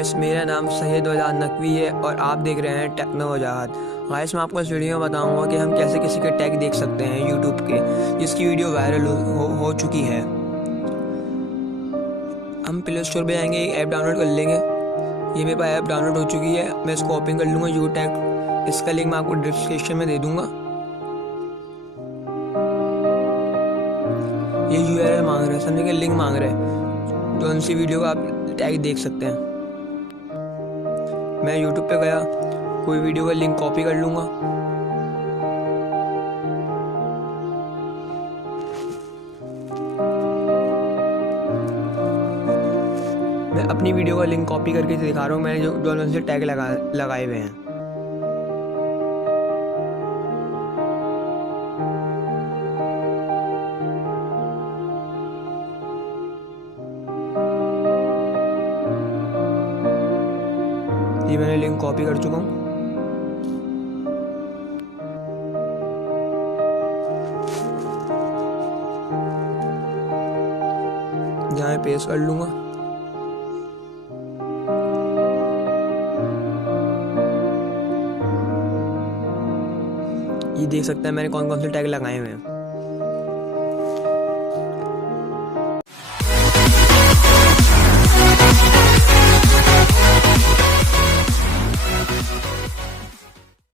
Guys, मेरा नाम सैयद वजाहत नकवी है और आप देख रहे हैं technowajahat। गाइस, मैं आपको इस वीडियो में बताऊंगा कि हम कैसे किसी के टैग देख सकते हैं YouTube के, जिसकी वीडियो वायरल हो चुकी है। हम प्ले स्टोर पे जाएंगे, एक ऐप डाउनलोड कर लेंगे। ये मेरे पास ऐप डाउनलोड हो चुकी है, मैं इसको ओपन कर लूँगा UTags। इसका लिंक मैं आपको डिस्क्रिप्शन में दे दूँगा। ये URL मांग रहा है, समझे कि लिंक मांग रहा है, तो उनसी वीडियो का आप टैग देख सकते हैं। मैं YouTube पे गया, कोई वीडियो का लिंक कॉपी कर लूँगा। मैं अपनी वीडियो का लिंक कॉपी करके दिखा रहा हूँ, मैंने जो से टैग लगाए हुए हैं। ये मैंने लिंक कॉपी कर चुका हूँ। यहाँ पेस्ट कर लूँगा। ये देख सकते हैं मैंने कौन कौन से टैग लगाए हुए हैं।